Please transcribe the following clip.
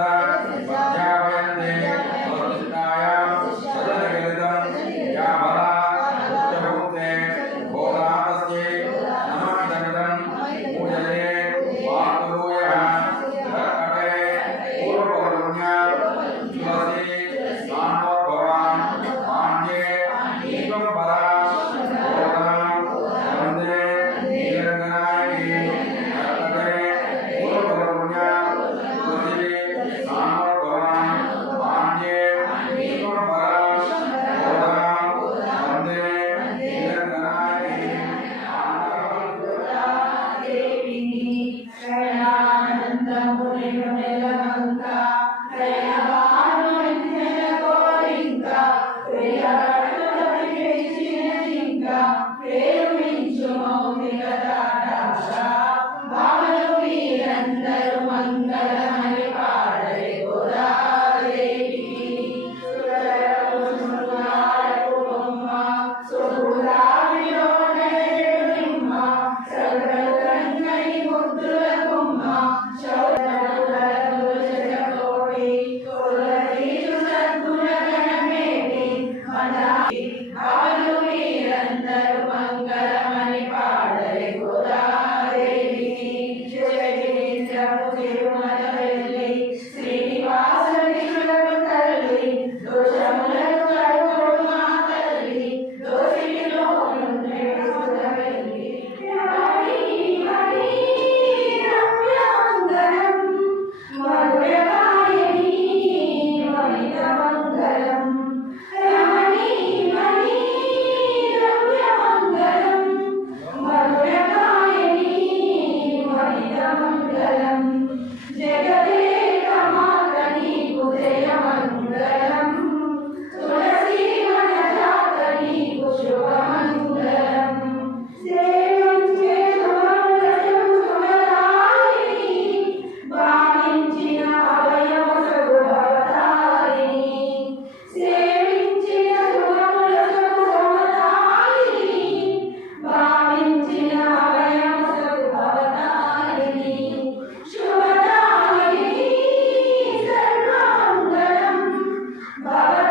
Bye. Amen. Father.